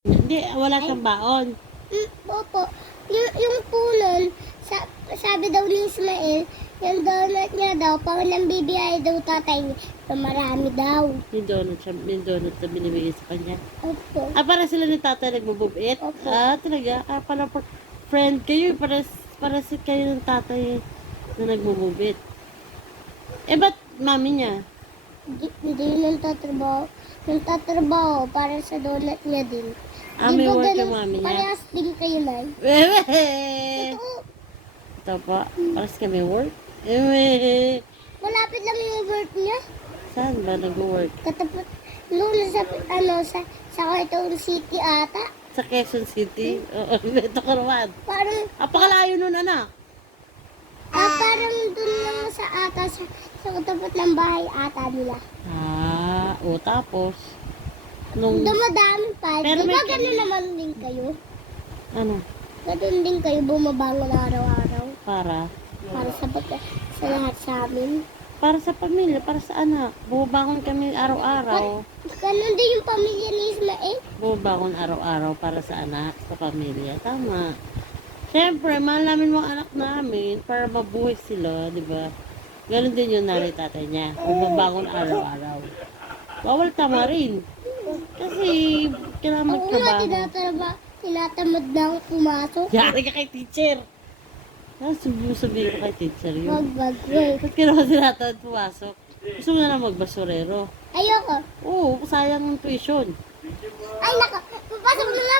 Hindi, wala siyang baon. Opo. Yung punon, sabi daw ni Ismael, yung donut niya daw, pang nambibiyay daw tatay niya, so marami daw. Yung donut na binibigay sa kanya. Opo. Para sila ni tatay nagbububit? Opo. Talaga? Pala friend kayo, para si kayo ng tatay na nagbububit. Ba't mami niya? Hindi yung tatrabaho. Yung tatrabaho para sa donut niya din. May work yung mami niya? Parehas din kayo, Nay. Totoo. Ito po, paras kami work? Malapit lang yung work niya. Saan ba nag-work? Katapos, sa Quezon City ata. Sa Quezon City? Oo, ito ka naman. Parang, Apakalayo nun, anak. parang dun lang sa ata, sa katapat ng bahay ata nila. Tapos, nung, Dumadami pa. Pero Di ba may- gano'n naman din kayo? ano, Gano'n din kayo bumabangon araw-araw para sa lahat sa amin. sa pamilya, para sa anak. Bumabangon kami araw-araw. Gano'n din yung pamilya ni Ismael. Bumabangon araw-araw para sa anak, sa pamilya. Tama. Siyempre, mahal namin mga anak namin para mabuhay sila, di ba? Ganon din yung nanay tatay niya. Bumabangon araw-araw. Bawal tama rin. Kasi, kailangan Oo nga, magtrabaho. tinatamad na ako pumasok. Yari ka kay teacher. Sabihin ko kay teacher yun. Wag. Ba't ka naman tinatamad pumasok? Gusto mo na lang magbasurero. Ayoko. Oo, sayang ang tuition. Ay, nako. Papasok na nga.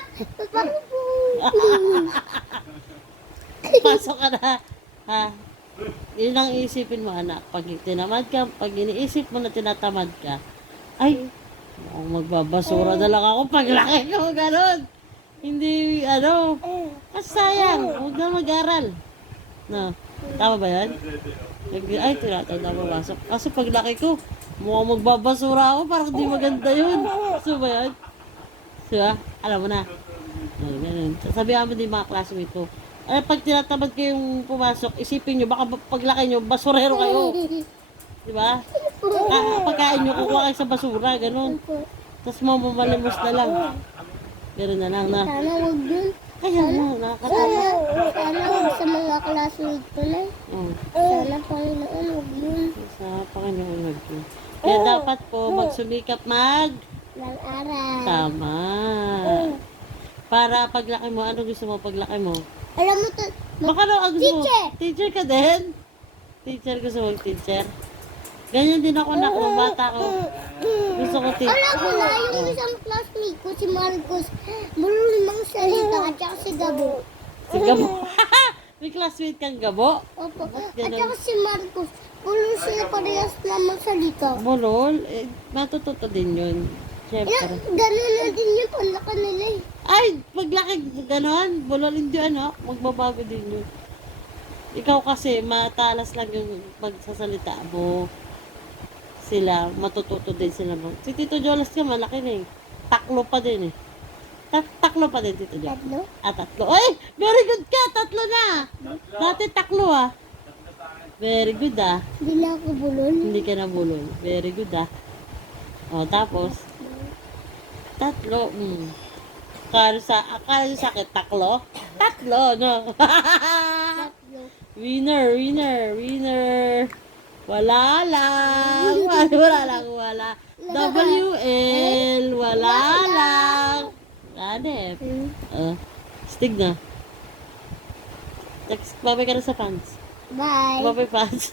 Pasok ka na. Ha? Yun ang iisipin mo, anak. Pag tinamad ka, pag iniisip mo na tinatamad ka, ay, magbabasura na lang ako paglaki ko, gano'n. Hindi, kasi sayang, huwag na mag-aral. No, tama ba yan? Ay, tinatawag na pumasok. Kasi paglaki ko, mukhang magbabasura ako, parang di maganda yun. So ba yan? Diba? Alam mo na. Ganun. Sabihan mo din mga classmate ko. Pag tinatamad kayong pumasok, isipin nyo, baka paglaki nyo, basurero kayo. Diba? Pagkain nyo, kukuha kayo sa basura, ganun. Tapos mamamalimos na lang. Ganun na lang na. Sana wag yun. Kaya na, nakakatawa. Sana wag sa mga classmates ko na. Sana Panginoon, wag yun. Sa Panginoon nagpo. Kaya dapat po, magsumikap Ng aral. tama. Para paglaki mo, ano gusto mo paglaki mo? Alam mo to, Baka daw ang gusto mo. Teacher! Teacher ka din? Teacher, gusto mo teacher? Ganyan din ako na kung bata ko. Gusto ko teacher. alam ko na yung isang classmate ko, si Marcos, marunong mang salita at saka si Gabo. Si Gabo. May classmate kang Gabo? Opo. At Ganun. saka si Marcos, marunong sila parehas na magsalita. Bolol? Matututo din yun. Siyempre. Ganun na din yung panlaka nila eh. Ay, paglaki, gano'n. Bolol, hindi magbabago din yun. Ikaw kasi, matalas lang yung pagsasalita mo. Sila, matututo din sila. Si Tito Jolas ka, malaki na eh. Taklo pa din eh. Taklo pa din, Tito Jolas. Tatlo? Tatlo. Ay, very good ka, tatlo na. Dati taklo Very good Hindi na ako bulol. Hindi ka na bulol. Very good tapos, tatlo. Akala sa sakit, taklo? Tatlo, no? Tatlo. Winner. Wala lang. Wala. WL. Wala lang. Hanep. Stig na. Text, babay ka na sa fans. Bye. Babay fans.